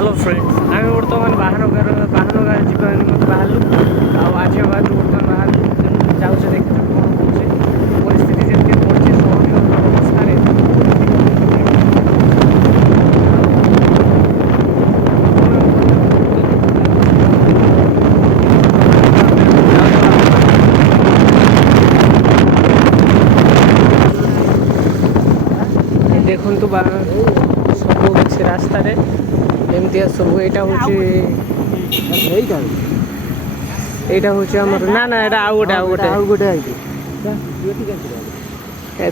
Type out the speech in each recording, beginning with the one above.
hello friends आम बर्तमान बाहानगार जीवन निमंते बाहर आज बर्तमान बाहर जाऊे देखा कौन हो परिस्थिति जमी पड़ी सहनीय अवस्था देखु सब किसी रास्त एमती सब यहाँ हूँ ना ना यहाँ आउ गोटे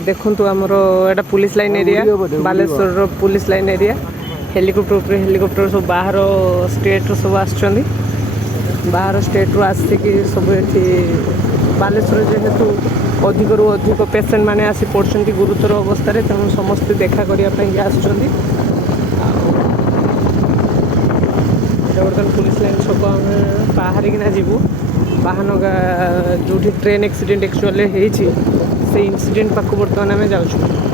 देखु आमर एटा police line area Baleshwar police line area helicopter सब बाहर स्टेट सब आसुँच बाहर स्टेट रू आसिक सब ये बालेश्वर जेहेतु अधिक रू अधिक पेसेंट मैंने आसी पड़ते गुरुतर अवस्था तेणु समस्ते देखा करने आसुँच बर्तमान पुलिस लाइन छक आम बाहरिकिना जीवु बाहानगा जो ट्रेन एक्सीडेंट एक्चुअली से इंसिडेंट पाक बर्तमान आम जाऊँ